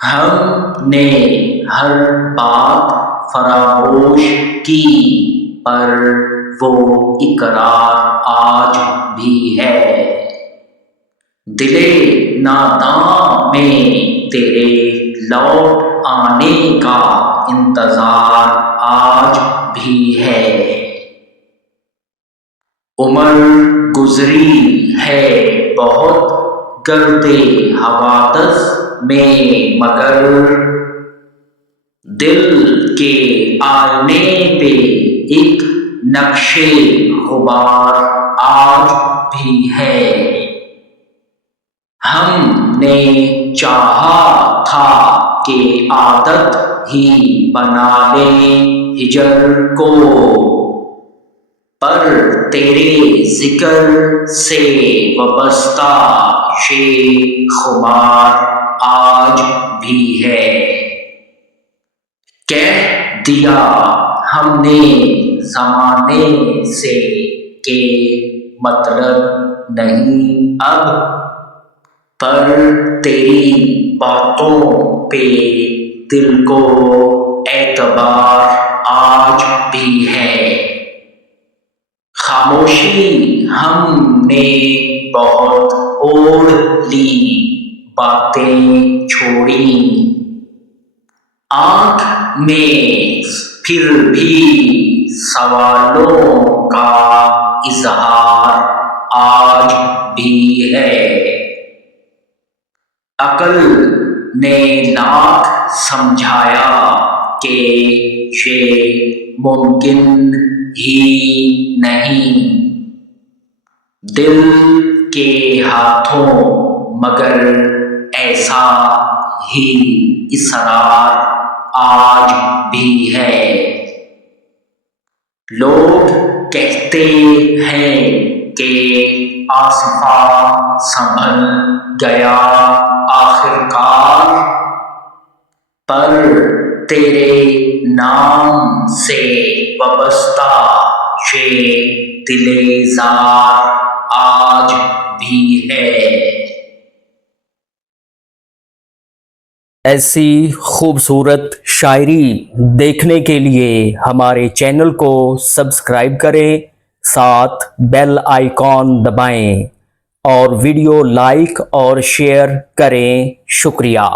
हमने हर बात फरामोश की, पर वो इकरार आज भी है। दिले नादां में तेरे लौट आने का इंतजार आज भी है। उम्र गुजरी है बहुत गर्दे हवादस में, मगर दिल के आईने पे एक नक्शे गुबार आज भी है। हमने चाहा था कि आदत ही बना ले हिजर को, पर तेरे जिक्र से वबस्ता ये खुमार आज भी है। कह दिया हमने ज़माने से कि मतलब नहीं अब, पर तेरी बातों पे दिल को एतबार आज भी है। खामोशी हमने बहुत ओढ़ ली, बातें छोड़ी, आँख में फिर भी सवालों का इजहार आज भी है। अकल ने लाख समझाया कि ये मुमकिन ही नहीं, दिल के हाथों, मगर ऐसा ही इसरार आज भी है। लोग कहते हैं कि आसिफा संभल गया आखिरकार, पर तेरे नाम से वबस्ता ये दिलेज़ार आज भी है। ऐसी खूबसूरत शायरी देखने के लिए हमारे चैनल को सब्सक्राइब करें, साथ बेल आइकॉन दबाएं और वीडियो लाइक और शेयर करें। शुक्रिया।